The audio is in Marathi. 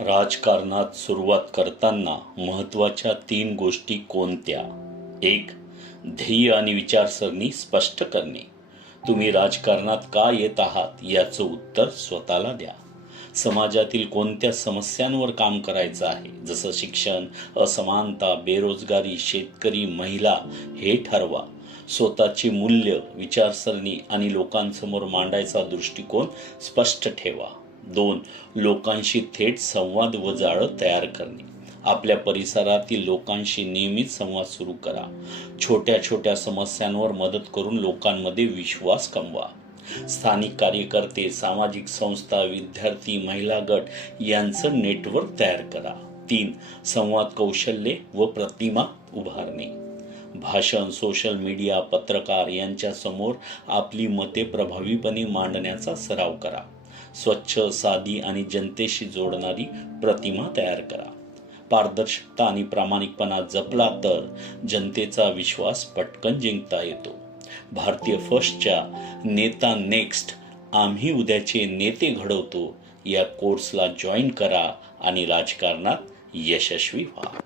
राजकारणात सुरुवात करताना महत्त्वाच्या 3 गोष्टी कोणत्या? 1. ध्येय आणि विचारसरणी स्पष्ट करणे. तुम्ही राजकारणात का येत आहात याचं उत्तर स्वतःला द्या. समाजातील कोणत्या समस्यांवर काम करायचं आहे, जसं शिक्षण, असमानता, बेरोजगारी, शेतकरी, महिला, हे ठरवा. स्वतःची मूल्य, विचारसरणी आणि लोकांसमोर मांडायचा दृष्टिकोन स्पष्ट ठेवा. 2. लोकांशी थेट संवाद व जाळं तयार करणे. आपल्या परिसरातील लोकांशी नियमित संवाद सुरू करा. छोट्या छोट्या समस्यांवर मदत करून लोकांमध्ये विश्वास कमवा. स्थानिक कार्यकर्ते, सामाजिक संस्था, विद्यार्थी, महिला गट यांचं नेटवर्क तयार करा. 3. संवाद कौशल्ये व प्रतिमा उभारणे. भाषण, सोशल मीडिया, पत्रकार यांच्या समोर आपली मते प्रभावीपणे मांडण्याचा सराव करा. स्वच्छ, साधी आणि जनतेशी जोडणारी प्रतिमा तयार करा. पारदर्शकता आणि प्रामाणिकपणा जपला तर जनतेचा विश्वास पटकन जिंकता येतो. भारतीय फर्स्टच्या नेता नेक्स्ट, आम्ही उद्याचे नेते घडवतो या कोर्सला जॉईन करा आणि राजकारणात यशस्वी व्हा.